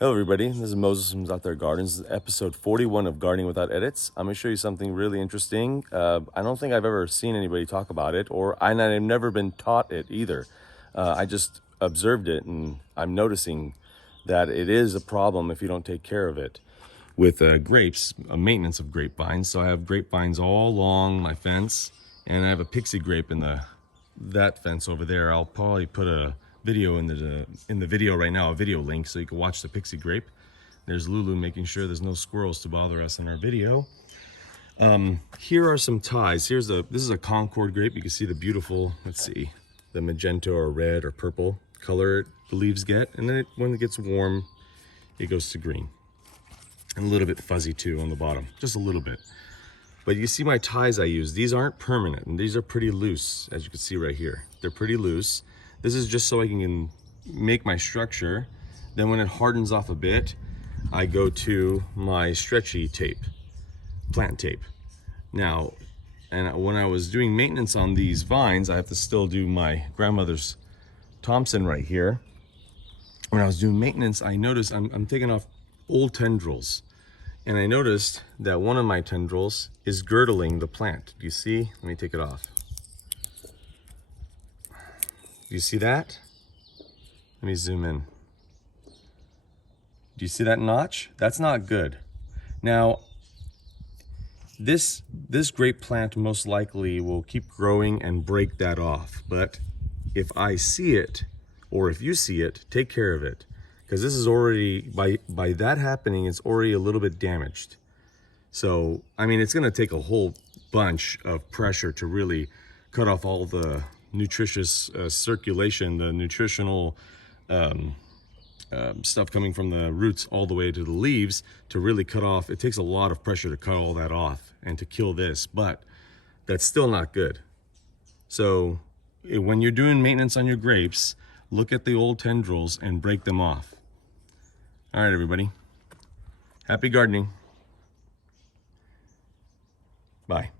Hello everybody, this is Moses from Zaatargardens. This is episode 41 of Gardening Without Edits. I'm going to show you something really interesting. I don't think I've ever seen anybody talk about it, I've never been taught it either. I just observed it, and I'm noticing that it is a problem if you don't take care of it. With grapes, maintenance of grapevines. So I have grapevines all along my fence, and I have a pixie grape in that fence over there. I'll probably put a video in the video right now, a video link, so you can watch the pixie grape. There's Lulu making sure there's no squirrels to bother us in our video. Here are some ties. This is a Concord grape. You can see the beautiful, let's see, the magenta or red or purple color the leaves get, and then when it gets warm, it goes to green. And a little bit fuzzy too on the bottom, just a little bit. But you see my ties I use, these aren't permanent, and these are pretty loose, as you can see right here. They're pretty loose. This is just so I can make my structure. Then when it hardens off a bit, I go to my stretchy tape, plant tape. Now, and when I was doing maintenance on these vines, I have to still do my grandmother's Thompson right here. When I was doing maintenance, I noticed I'm taking off old tendrils. And I noticed that one of my tendrils is girdling the plant. Do you see? Let me take it off. Do you see that? Let me zoom in. Do you see that notch? That's not good. Now, this grape plant most likely will keep growing and break that off. But if I see it, or if you see it, take care of it. Because this is already, by that happening, it's already a little bit damaged. So, I mean, it's gonna take a whole bunch of pressure to really cut off all the nutritious circulation, the nutritional stuff coming from the roots all the way to the leaves to really cut off. It takes a lot of pressure to cut all that off and to kill this, but that's still not good. So when you're doing maintenance on your grapes, look at the old tendrils and break them off. All right, everybody. Happy gardening. Bye.